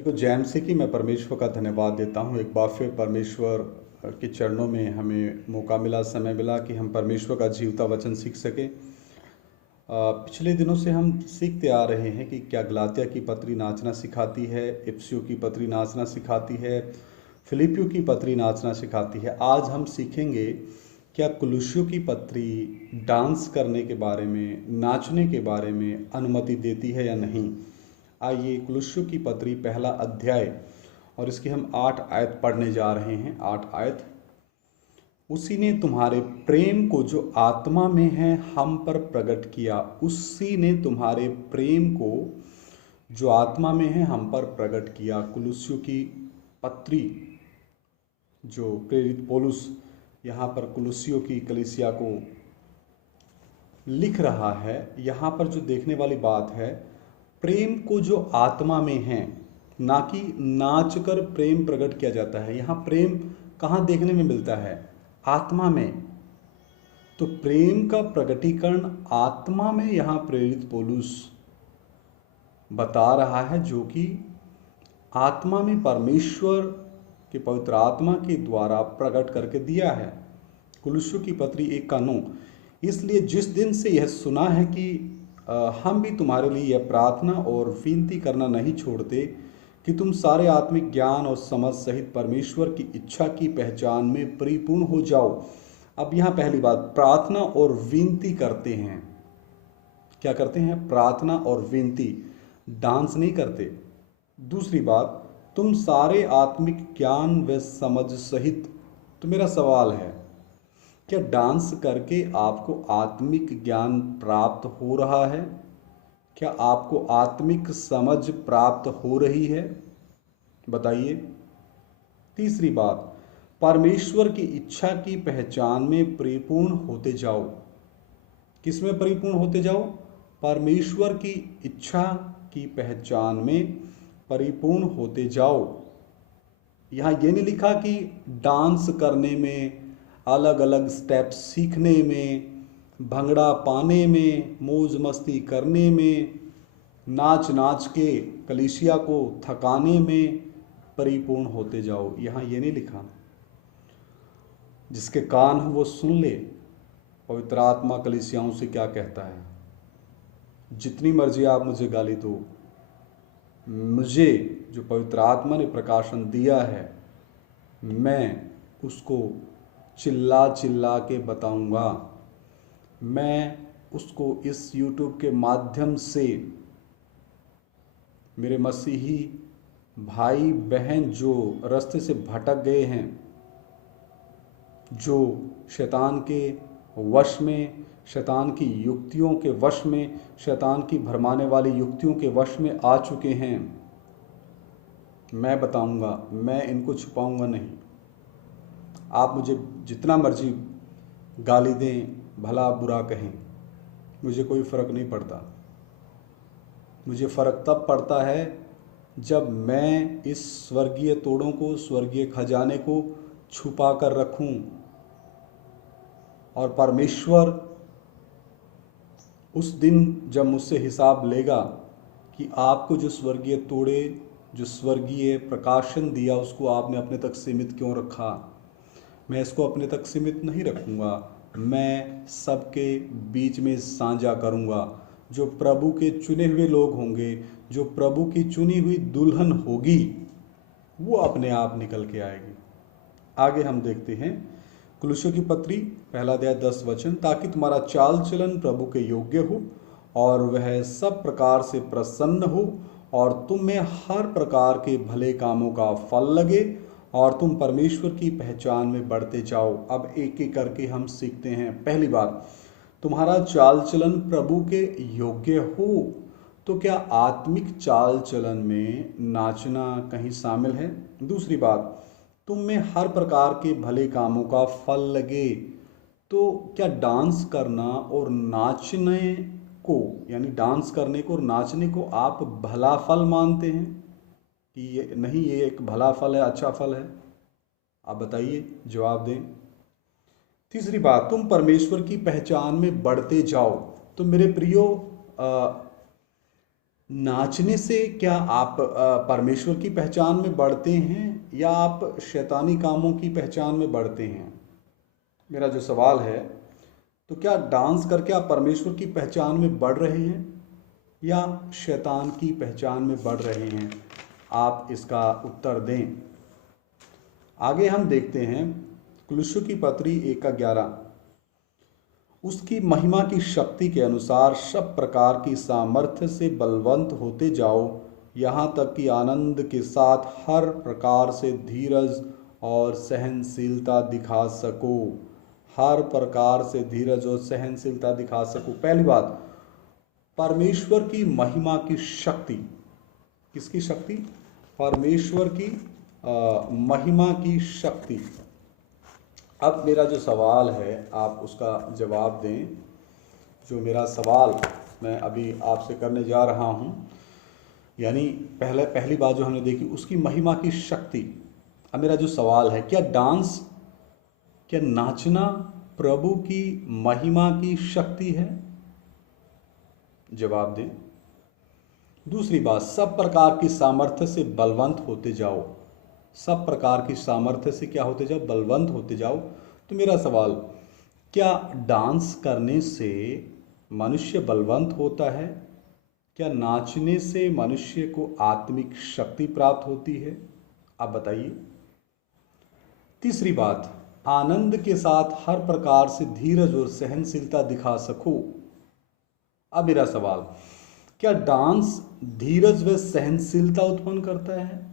को जैम से कि मैं परमेश्वर का धन्यवाद देता हूँ। एक बार फिर परमेश्वर के चरणों में हमें मौका मिला, समय मिला कि हम परमेश्वर का जीवता वचन सीख सकें। पिछले दिनों से हम सीखते आ रहे हैं कि क्या गलातिया की पत्री नाचना सिखाती है, इफिसियों की पत्री नाचना सिखाती है, फिलिपियों की पत्री नाचना सिखाती है। आज हम सीखेंगे क्या कुलुस्सियों की पत्री डांस करने के बारे में, नाचने के बारे में अनुमति देती है या नहीं। आइए कुलुस्सियों की पत्री पहला अध्याय और इसकी हम 8 आयत पढ़ने जा रहे हैं। 8 आयत। उसी ने तुम्हारे प्रेम को जो आत्मा में है हम पर प्रकट किया। उसी ने तुम्हारे प्रेम को जो आत्मा में है हम पर प्रकट किया। कुलुस्सियों की पत्री जो प्रेरित पौलुस यहाँ पर कुलुस्सियों की कलीसिया को लिख रहा है, यहाँ पर जो देखने वाली बात है, प्रेम को जो आत्मा में है, ना कि नाच कर प्रेम प्रकट किया जाता है। यहाँ प्रेम कहाँ देखने में मिलता है? आत्मा में। तो प्रेम का प्रकटीकरण आत्मा में यहाँ प्रेरित पौलुस बता रहा है, जो कि आत्मा में परमेश्वर के पवित्र आत्मा के द्वारा प्रकट करके दिया है। कुलुस्सियों की पत्री 1:9। इसलिए जिस दिन से यह सुना है कि हम भी तुम्हारे लिए यह प्रार्थना और विनती करना नहीं छोड़ते कि तुम सारे आत्मिक ज्ञान और समझ सहित परमेश्वर की इच्छा की पहचान में परिपूर्ण हो जाओ। अब यहाँ पहली बात, प्रार्थना और विनती करते हैं। क्या करते हैं? प्रार्थना और विनती, डांस नहीं करते। दूसरी बात, तुम सारे आत्मिक ज्ञान व समझ सहित। तो मेरा सवाल है, क्या डांस करके आपको आत्मिक ज्ञान प्राप्त हो रहा है? क्या आपको आत्मिक समझ प्राप्त हो रही है? बताइए। तीसरी बात, परमेश्वर की इच्छा की पहचान में परिपूर्ण होते जाओ। किसमें परिपूर्ण होते जाओ? परमेश्वर की इच्छा की पहचान में परिपूर्ण होते जाओ। यहाँ ये नहीं लिखा कि डांस करने में, अलग अलग स्टेप्स सीखने में, भंगड़ा पाने में, मौज मस्ती करने में, नाच नाच के कलीसिया को थकाने में परिपूर्ण होते जाओ। यहाँ ये नहीं लिखा। जिसके कान हो वो सुन ले, पवित्र आत्मा कलीसियाओं से क्या कहता है। जितनी मर्जी आप मुझे गाली दो, मुझे जो पवित्र आत्मा ने प्रकाशन दिया है, मैं उसको चिल्ला चिल्ला के बताऊंगा। मैं उसको इस YouTube के माध्यम से मेरे मसीही भाई बहन जो रास्ते से भटक गए हैं, जो शैतान के वश में, शैतान की युक्तियों के वश में, शैतान की भरमाने वाली युक्तियों के वश में आ चुके हैं, मैं बताऊंगा। मैं इनको छुपाऊंगा नहीं। आप मुझे जितना मर्जी गाली दें, भला बुरा कहें, मुझे कोई फ़र्क नहीं पड़ता। मुझे फ़र्क तब पड़ता है जब मैं इस स्वर्गीय तोड़ों को, स्वर्गीय खजाने को छुपा कर रखूं और परमेश्वर उस दिन जब मुझसे हिसाब लेगा कि आपको जो स्वर्गीय तोड़े, जो स्वर्गीय प्रकाशन दिया, उसको आपने अपने तक सीमित क्यों रखा। मैं इसको अपने तक सीमित नहीं रखूँगा। मैं सबके बीच में साझा करूँगा। जो प्रभु के चुने हुए लोग होंगे, जो प्रभु की चुनी हुई दुल्हन होगी, वो अपने आप निकल के आएगी। आगे हम देखते हैं कुलुस्सियों की पत्री पहला अध्याय 10 वचन। ताकि तुम्हारा चाल चलन प्रभु के योग्य हो और वह सब प्रकार से प्रसन्न हो और तुम में हर प्रकार के भले कामों का फल लगे और तुम परमेश्वर की पहचान में बढ़ते जाओ। अब एक एक करके हम सीखते हैं। पहली बात, तुम्हारा चाल चलन प्रभु के योग्य हो। तो क्या आत्मिक चाल चलन में नाचना कहीं शामिल है? दूसरी बात, तुम में हर प्रकार के भले कामों का फल लगे। तो क्या डांस करना और नाचने को, यानी डांस करने को और नाचने को आप भला फल मानते हैं कि ये नहीं, ये एक भला फल है, अच्छा फल है? आप बताइए, जवाब दें। तीसरी बात, तुम परमेश्वर की पहचान में बढ़ते जाओ। तो मेरे प्रियो, नाचने से क्या आप परमेश्वर की पहचान में बढ़ते हैं या आप शैतानी कामों की पहचान में बढ़ते हैं? मेरा जो सवाल है, तो क्या डांस करके आप परमेश्वर की पहचान में बढ़ रहे हैं या शैतान की पहचान में बढ़ रहे हैं? आप इसका उत्तर दें। आगे हम देखते हैं कुलुस्सियों की पत्री 1:11। उसकी महिमा की शक्ति के अनुसार सब प्रकार की सामर्थ्य से बलवंत होते जाओ, यहाँ तक कि आनंद के साथ हर प्रकार से धीरज और सहनशीलता दिखा सको। हर प्रकार से धीरज और सहनशीलता दिखा सको। पहली बात, परमेश्वर की महिमा की शक्ति। किसकी शक्ति? परमेश्वर की महिमा की शक्ति। अब मेरा जो सवाल है आप उसका जवाब दें। जो मेरा सवाल मैं अभी आपसे करने जा रहा हूं, यानी पहली बात जो हमने देखी उसकी महिमा की शक्ति। अब मेरा जो सवाल है, क्या नाचना प्रभु की महिमा की शक्ति है? जवाब दें। दूसरी बात, सब प्रकार की सामर्थ्य से बलवंत होते जाओ। सब प्रकार की सामर्थ्य से क्या होते जाओ? बलवंत होते जाओ। तो मेरा सवाल, क्या डांस करने से मनुष्य बलवंत होता है? क्या नाचने से मनुष्य को आत्मिक शक्ति प्राप्त होती है? आप बताइए। तीसरी बात, आनंद के साथ हर प्रकार से धीरज और सहनशीलता दिखा सको। अब मेरा सवाल, क्या डांस धीरज व सहनशीलता उत्पन्न करता है?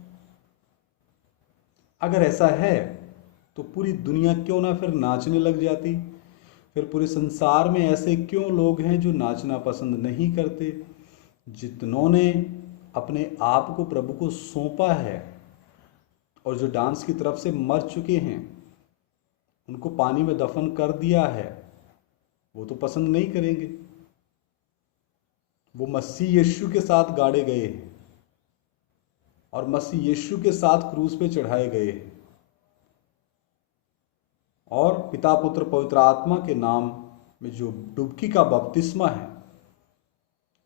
अगर ऐसा है तो पूरी दुनिया क्यों ना फिर नाचने लग जाती? फिर पूरे संसार में ऐसे क्यों लोग हैं जो नाचना पसंद नहीं करते? जितनों ने अपने आप को प्रभु को सौंपा है और जो डांस की तरफ से मर चुके हैं, उनको पानी में दफन कर दिया है, वो तो पसंद नहीं करेंगे। वो मसीह यीशु के साथ गाड़े गए हैं और मसीह यीशु के साथ क्रूस पे चढ़ाए गए हैं और पिता पुत्र पवित्र आत्मा के नाम में जो डुबकी का बपतिस्मा है,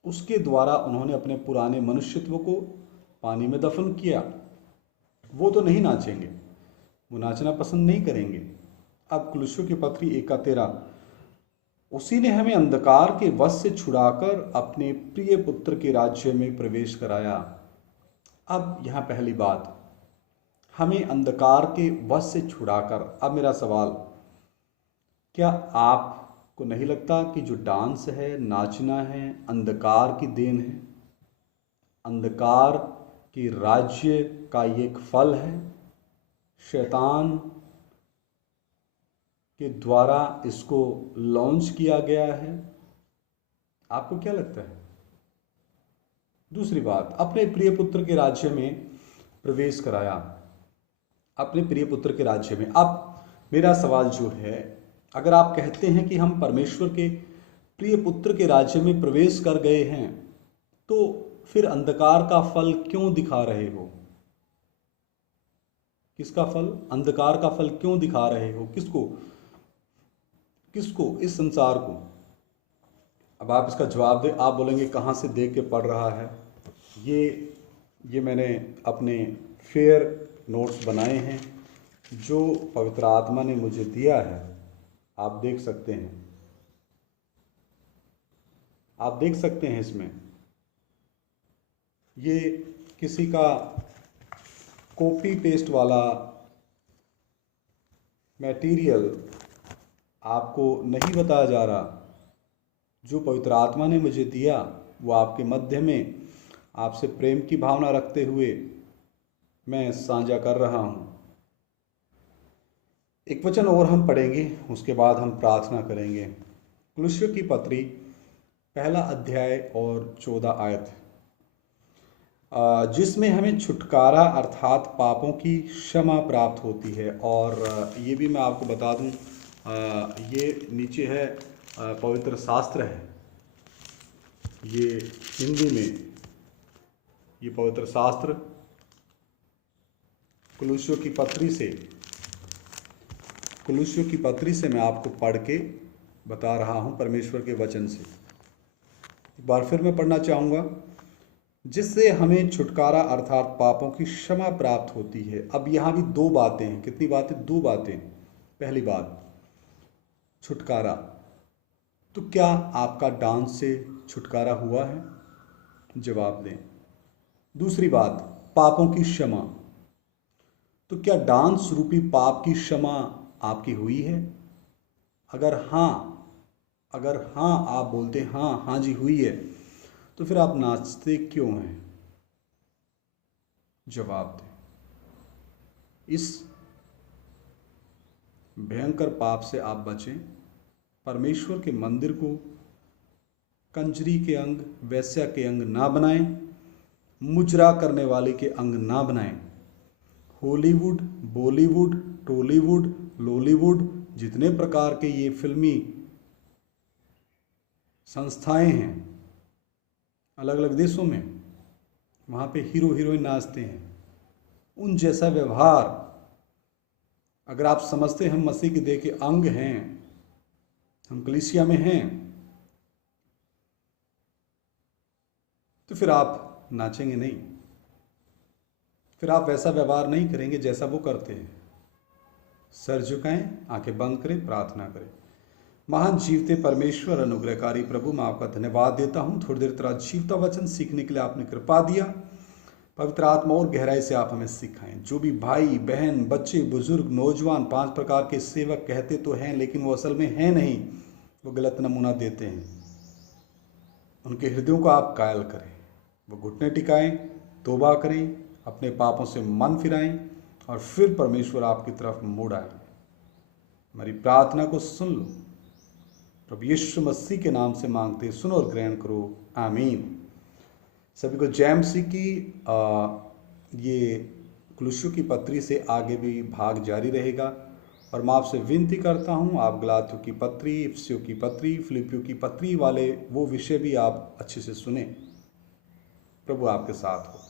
उसके द्वारा उन्होंने अपने पुराने मनुष्यत्व को पानी में दफन किया। वो तो नहीं नाचेंगे, वो नाचना पसंद नहीं करेंगे। अब कुलुस्सियों की पत्री 1:13, उसी ने हमें अंधकार के वश से छुड़ाकर अपने प्रिय पुत्र के राज्य में प्रवेश कराया। अब यहाँ पहली बात, हमें अंधकार के वश से छुड़ाकर। अब मेरा सवाल, क्या आपको नहीं लगता कि जो डांस है, नाचना है, अंधकार की देन है? अंधकार के राज्य का ये एक फल है। शैतान के द्वारा इसको लॉन्च किया गया है। आपको क्या लगता है? दूसरी बात, अपने प्रिय पुत्र के राज्य में प्रवेश कराया। अपने प्रिय पुत्र के राज्य में। अब मेरा सवाल जो है, अगर आप कहते हैं कि हम परमेश्वर के प्रिय पुत्र के राज्य में प्रवेश कर गए हैं, तो फिर अंधकार का फल क्यों दिखा रहे हो? किसका फल? अंधकार का फल क्यों दिखा रहे हो? किसको? इस संसार को। अब आप इसका जवाब दें। आप बोलेंगे कहाँ से देख के पढ़ रहा है? ये मैंने अपने फेयर नोट्स बनाए हैं जो पवित्र आत्मा ने मुझे दिया है। आप देख सकते हैं, इसमें ये किसी का कॉपी पेस्ट वाला मटेरियल आपको नहीं बताया जा रहा। जो पवित्र आत्मा ने मुझे दिया वो आपके मध्य में आपसे प्रेम की भावना रखते हुए मैं साझा कर रहा हूँ। एक वचन और हम पढ़ेंगे, उसके बाद हम प्रार्थना करेंगे। कुलुस्सियों की पत्री 1 अध्याय और 14 आयत, जिसमें हमें छुटकारा अर्थात पापों की क्षमा प्राप्त होती है। और ये भी मैं आपको बता दूं, ये नीचे है, पवित्र शास्त्र है, ये हिंदी में, ये पवित्र शास्त्र कुलुस्सियों की पत्री से मैं आपको पढ़ के बता रहा हूँ परमेश्वर के वचन से। एक बार फिर मैं पढ़ना चाहूँगा। जिससे हमें छुटकारा अर्थात पापों की क्षमा प्राप्त होती है। अब यहाँ भी दो बातें हैं। कितनी बातें? दो बातें। पहली बात, छुटकारा। तो क्या आपका डांस से छुटकारा हुआ है? जवाब दें। दूसरी बात, पापों की क्षमा। तो क्या डांस रूपी पाप की क्षमा आपकी हुई है? अगर हाँ आप बोलते हाँ जी हुई है, तो फिर आप नाचते क्यों हैं? जवाब दें। इस भयंकर पाप से आप बचें। परमेश्वर के मंदिर को कंजरी के अंग, वेश्या के अंग ना बनाएं, मुजरा करने वाले के अंग ना बनाएं। हॉलीवुड, बॉलीवुड, टॉलीवुड, लॉलीवुड, जितने प्रकार के ये फिल्मी संस्थाएं हैं अलग अलग देशों में, वहाँ पे हीरो हीरोइन नाचते हैं। उन जैसा व्यवहार अगर आप समझते हम मसीह के देह के अंग हैं, हम कलीसिया में हैं, तो फिर आप नाचेंगे नहीं, फिर आप वैसा व्यवहार नहीं करेंगे जैसा वो करते हैं। सर झुकाएं, आंखें बंद करें, प्रार्थना करें। महान जीवते परमेश्वर, अनुग्रहकारी प्रभु, मैं आपका धन्यवाद देता हूँ। थोड़ी देर तेरा जीवता वचन सीखने के लिए आपने कृपा दिया। पवित्र आत्मा और गहराई से आप हमें सिखाएं। जो भी भाई बहन, बच्चे, बुजुर्ग, नौजवान 5 प्रकार के सेवक कहते तो हैं, लेकिन वो असल में हैं नहीं, वो गलत नमूना देते हैं, उनके हृदयों को आप कायल करें। वो घुटने टिकाएं, तौबा करें, अपने पापों से मन फिराएं और फिर परमेश्वर आपकी तरफ मुड़ आए। हमारी प्रार्थना को सुन लो। प्रभु यीशु मसीह के नाम से मांगते, सुनो और ग्रहण करो। आमीन। सभी को जय मसीह की। ये कुलुस्सियों की पत्री से आगे भी भाग जारी रहेगा और मैं आपसे विनती करता हूँ, आप गलातियों की पत्री, इफिसियों की पत्री, फिलिपियों की पत्री वाले वो विषय भी आप अच्छे से सुने। प्रभु आपके साथ हो।